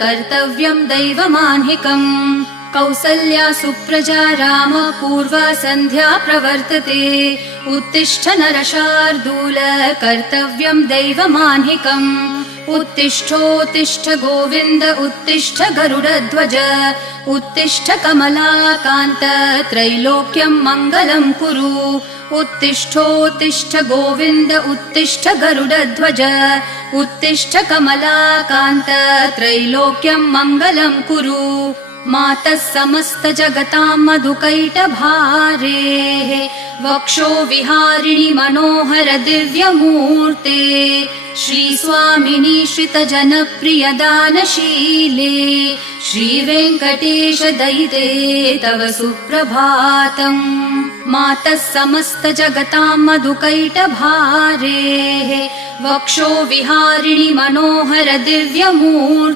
कर्तव्यं दैवमान्हिकम् कौसल्या सुप्रजा राम पूर्वा सन्ध्या प्रवर्तते उत्तिष्ठ नरशार्दूल कर्तव्यं दैवमान्हिकम् उत्तिष्ठोत्तिष्ठ गोविन्द उत्तिष्ठ गरुडध्वज उत्तिष्ठ कमलाकान्त त्रैलोक्यं मङ्गलं कुरु उत्तिष्ठोत्तिष्ठ गोविन्द उत्तिष्ठ गरुडध्वज उत्तिष्ठ कमलाकान्त त्रैलोक्यं मङ्गलं कुरु मातः समस्त जगतां मधुकैटभारेः वक्षो विहारिणि मनोहर दिव्यमूर्ते श्रीस्वामिनि श्रितजनप्रिय दानशीले श्रीवेङ्कटेश दयिते तव सुप्रभातम् मातः समस्त जगतां मधुकैटभारेः वक्षो विहारिणि मनोहर दिव्यमूर्ते